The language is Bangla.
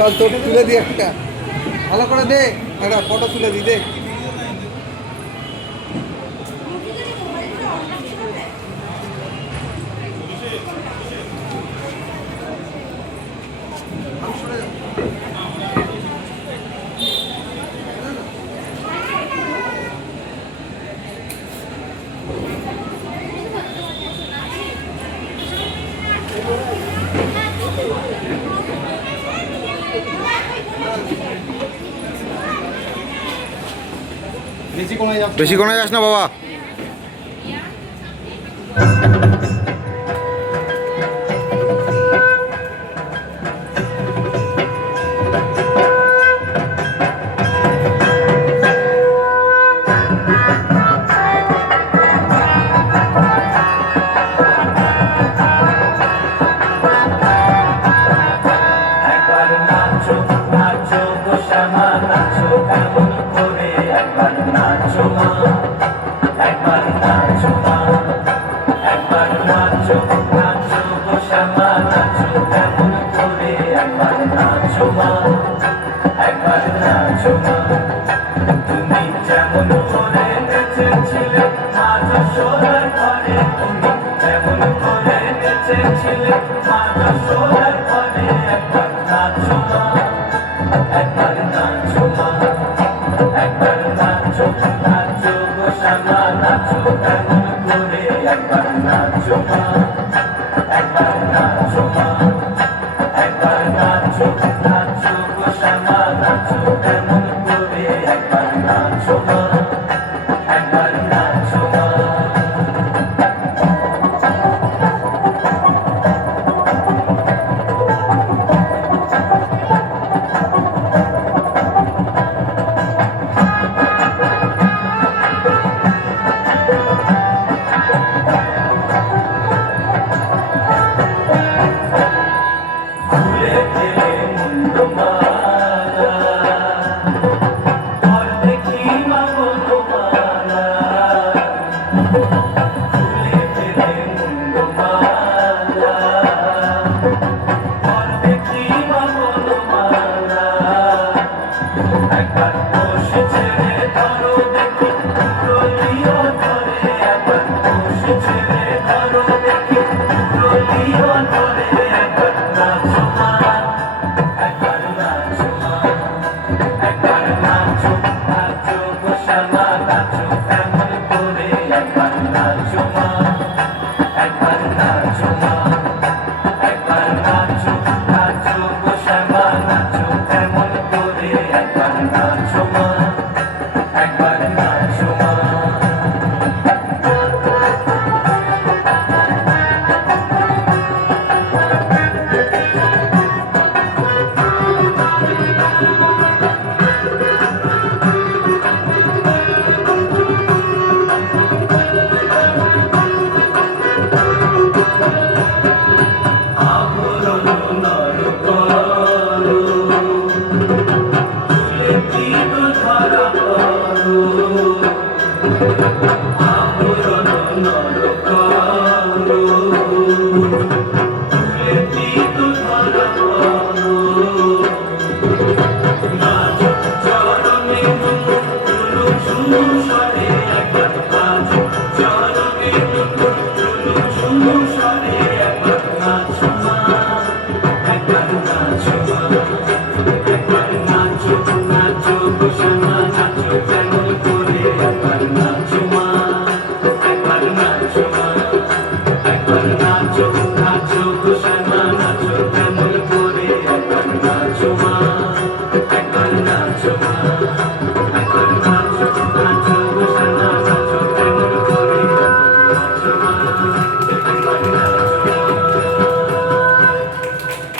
চল তোর তুলে দি একটা, ভালো করে দে একটা ফটো তুলে দি দে। বেশি কোণে যাস না বাবা। তুমি যেমন করে নেচেছিলে আজ সোনার ঘরে, তুমি যেমন করে নেচেছিলে আজ সোনার ঘরে, একবার নাচো মা, একবার নাচো মা, একবার নাচো নাচো গো শ্যামা নাচো কেমন করে, একবার নাচো মা, একবার নাচো মা, একবার নাচো নাচো গো শ্যামা নাচো কেমন করে, একবার নাচো মা, একবার নাচো মা। খুলে দিলে মুন্ডমালা, আর দেখি মা গো তোমালা, খুলে দিলে মুন্ডমালা, আর দেখি মা গো তোমালা, একবার বসে ছেড়ে ধরো দেখি রলিও ধরে, একবার বসে ছেড়ে ধরো দেখি রলিও ধরে, একবার নাচো মা, একবার নাচো মা, একবার নাচো নাচো গো শ্যামা নাচো কেমন করে, একবার নাচো মা, একবার নাচো মা, একবার নাচো নাচো গো শ্যামা নাচো কেমন করে, একবার নাচো মা, একবার নাচো মা। আবরণ নর করো, তুলে দিব ধরা করো, আবরণ